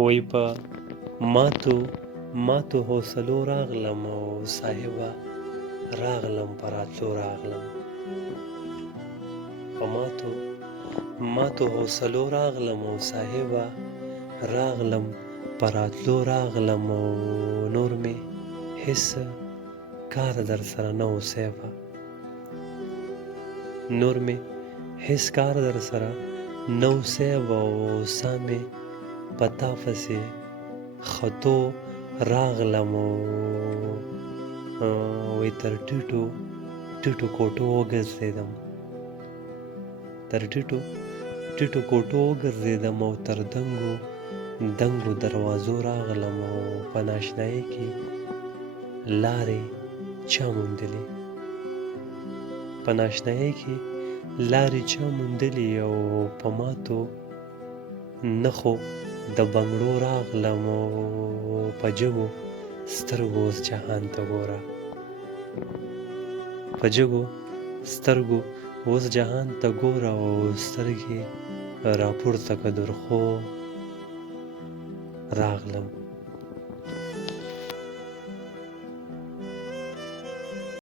وی په ماتو حوصلو راغلم او صاحبه راغلم په راتلو راغلم په ماتو حوصلو راغلم او صاحبه راغلم په راتلو راغلم او نور مې هېڅ کار در سره نه و صیبه نور مې هېڅ کار در سره نه و صیبه او سا مې په تا پسې خطو راغلم او وی تر ټیټو کوټو وګرځېدم او تر دنګو دروازو راغلم او په ناشنایۍ کې لارې چا موندلې او په ماتو نښو د بنګړو راغلم او په جګو سترګو اوس جهان ته ګوره او سترګې راپورته که در خو راغلم